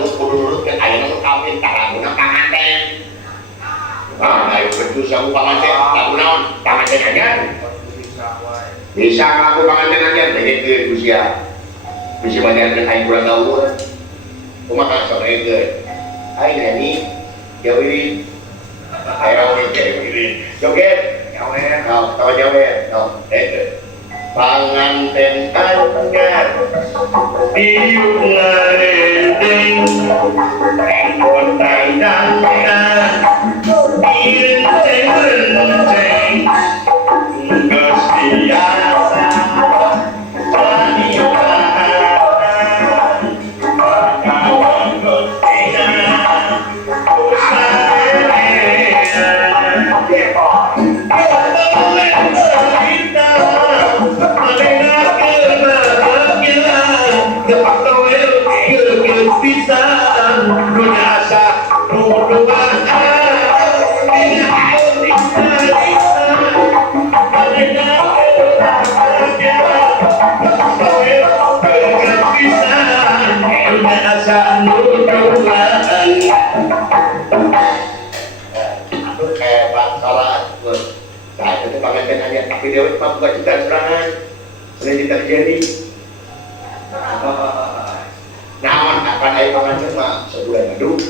aku kudu nurut ke ayeuna kawin taraguna panganten. Ah, ayo betul aku panganten, lagu naon? Panganten aja. Bisa aku panganten aja, begitu usia. Bisa banyak aing kurang gaul. Kumaha sok eukeun. Hai Nani, jauhin. Ayo jauhin. Joget. Nyawer. Tahu nyawer. Panganten anyar diuk ngarendeng engkon tandangna direnceng-renceng geus biasa paniulaan pakawan gotengan tapi dia mah bukan cinta serangan sudah cinta terjadi naon kapan ayo panganten mah sebulan madu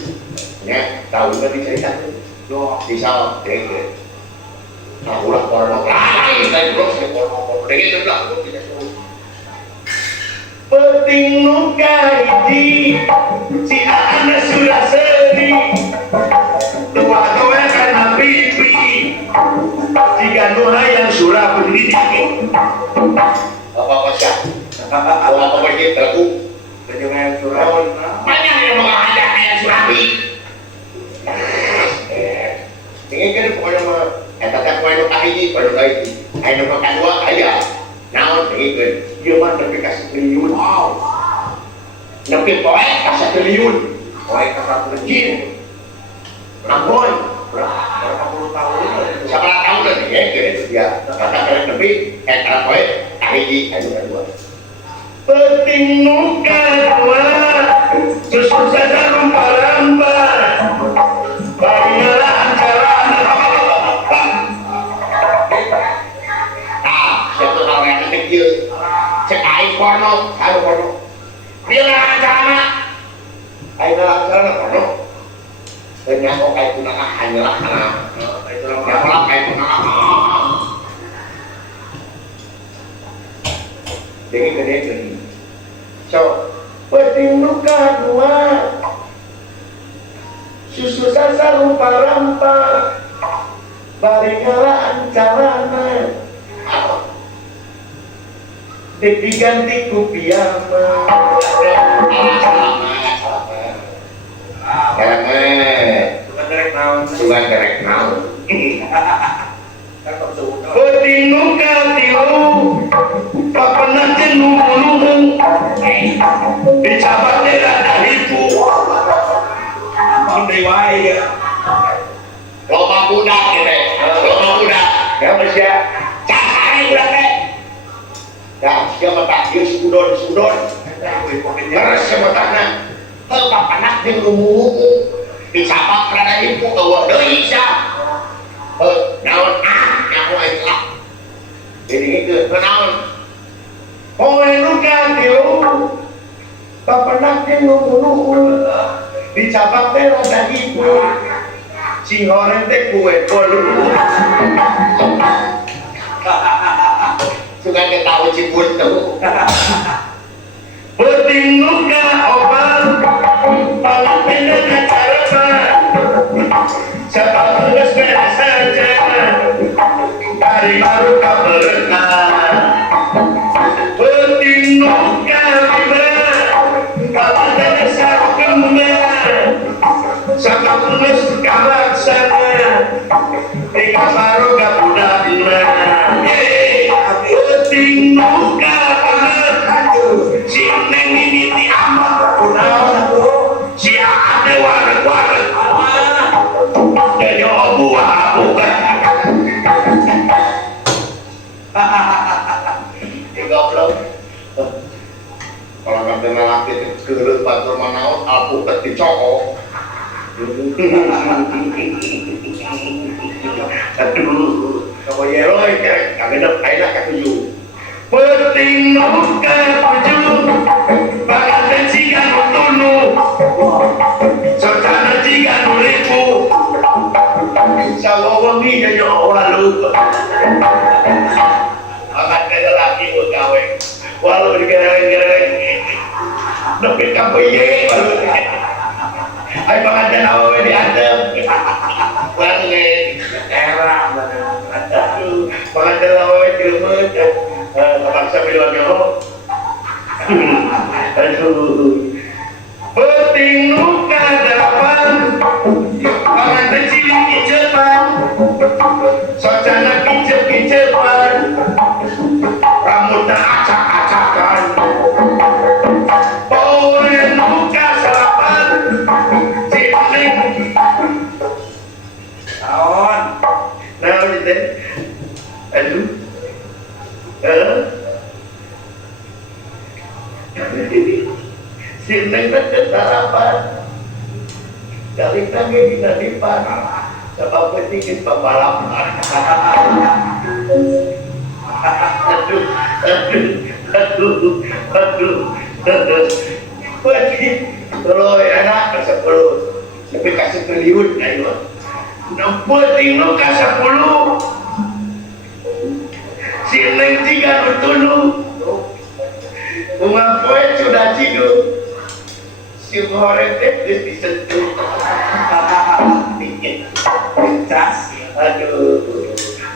nya tahun mah diceritakeun di sawah dengke nah ulah porno lain tadi belum saya porno dengke itu lah tidak suruh penting nu kahiji si ana sudah seri tua tua kana pipi jika nuha yang surah pendidik apa sih? Apa pergi terlalu penjualan surah banyak yang mengajak ayat surabi ini kan pokoknya mah kata-kata pokoknya kahiji pada kahiji ayat nomor kedua ayat naon ini kan dia mah nepi kasih triliun nepi poek kasih triliun poek kasih triliun namun berapa puluh tahun seberapa tahun tadi ya gitu ya kata kalian lebih antara poin kahiji anu kedua penting nu kedua susun saja rumpah-rumpah bagaimana acarana siapa hal yang kecil cek aing porno dia acarana aing acarana porno dengan okai punaka hanyalah karena yang malah kayak punaka jadi gede so penting luka dua susu sasa rupa-rampa baringalaan carana diganti ku piyama sugan derek naon penting nuka tilu papenan teh nunggu dicabat teh rada ribu mondai wae ya loba budak ya masya cakari budak teh ya siapa tak ieu sudon terus semetana heuh papanak jeung lumu dicapak rada ibu eueuh deui sia naon nyaho aing lah jadi itu naon poe nu katilu papanak jeung lumu dicapak teh rada ibu si horeng teh kue bolu suka ketawa cibun tuh penting nuka obat paling pendek siapa tugas beres saja dari baru kabarkan penting nuka lima kalau ada sarkemnya siapa tugas kabar sana di baru kabudaknya penting nuka si neng ini diamat si ada waret-waret jadi abu-abu kalau nggak kenal laki itu keurut batur manaut alpukat dicokok. Aduh, kalau yeroi kagak ada ketujuh. Penting nomor ketujuh, bahkan tensikan utunu, socana jika nulipu, sawawangi jadi walu. Akan ada laki gawe, walau digereng-gereng, nepit kampanye walu. Ay pangadan awe di adem, wangi, erak, aduh, pangadan awe jelmet. Terpaksa bilang nyawa. Aduh, penting luka dapat pangan cilik kicepan, socana kicep-kicepan, rambutnya acak-acakan, polen luka salapan, cilik. Awan, nah gitu. Aduh. Sineng ketarapan dari kami dinadipan sebab petingin pembalapan. Aduh, peting kalau anak kasih perlu tapi kasih triliun ayo peting lu kasih perlu sineng tiga nutunu bunga poe sudah cidu si horete geus disentuh cas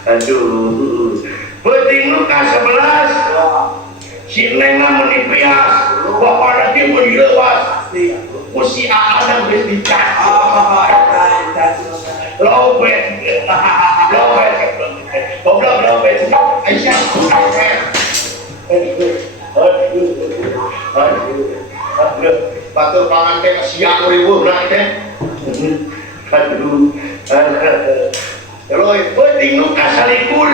aduh penting lu ka 11 sineng mah menipias bapana teh mun leuwas musi aadang geus dicas lobet goblok lobet aisyah aduh batur pangan teh siang ribu nak teh aduh terus penting nu kasalikur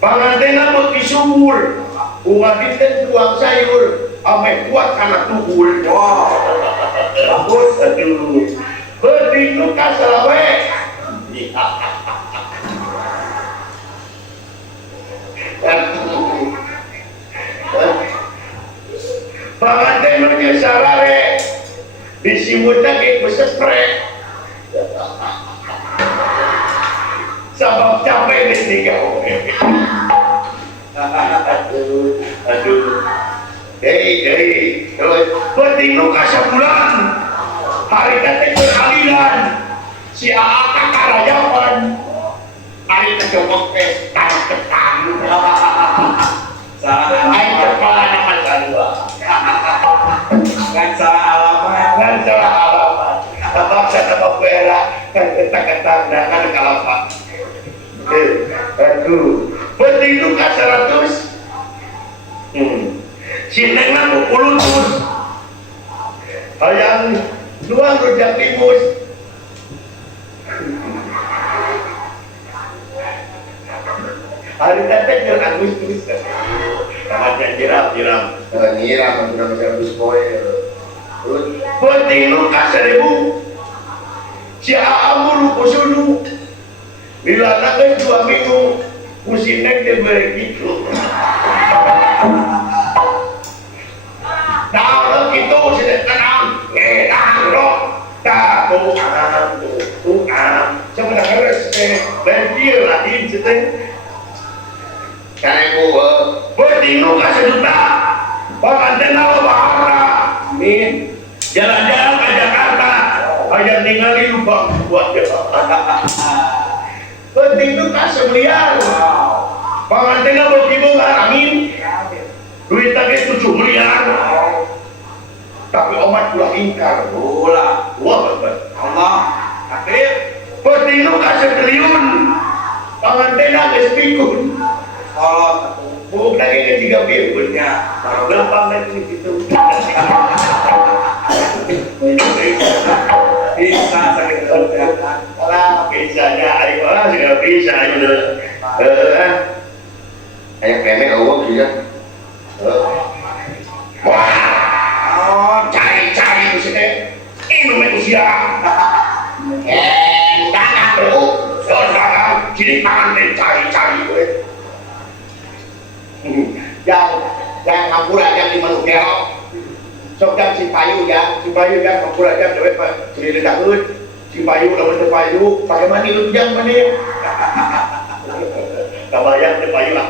pangan teh na kisumur bunga dinten tuang sayur ame kuat kana tugul bagus aduh penting nu kasalawe panganten menuju sarare disimutna ke pesepre sabab capek geus digawe aduh terus penting nu kasabulan hari teh beraliran si AA kakarayapan hari teh jongkok teh tanah ketan salah aing kepala nama sarua ngan salah alamat terpaksa nama bela kan ketak-ketak dan kalapak aduh penting lu ka 100 sinengna pupulutus hayang nuang rujak timus hari teh jeung Agustus namanya nyiram sudah Agustus poe penting lu ka 1000 si aamur kusunu bila geus 2 minggu musim nek teh begitu dah gitu sudah tenang ngedang roh tak tuang sebenarnya harus banjir lagi teh karena gua penting nu ka 1 juta panganten nawa bahara min jalan-jalan ke Jakarta aja ningali lubang buat penting nu ka 1 miliar panganten nawa kibeungan amin duit tadi 7 miliar tapi omat pula ingkar pula Allah akhir penting nu ka 1 triliun panganten geus pikun kalau bukan lagi ke 3 pilihnya gampang lagi gitu bisa sakit kesehatan lah bisanya ayo lah sudah bisa ayo kayak pendek Allah juga wah dia. Tangan lu, saudara, jadi tangan mencari-cari gue. Yang ngampura yang di Manuk Kerok. Sok jam si payu yang ngampura jam dewe pak jadi ledakeun. Si payu lamun teu payu, pakai mani lu jam mani. Kabayang teu payu lah.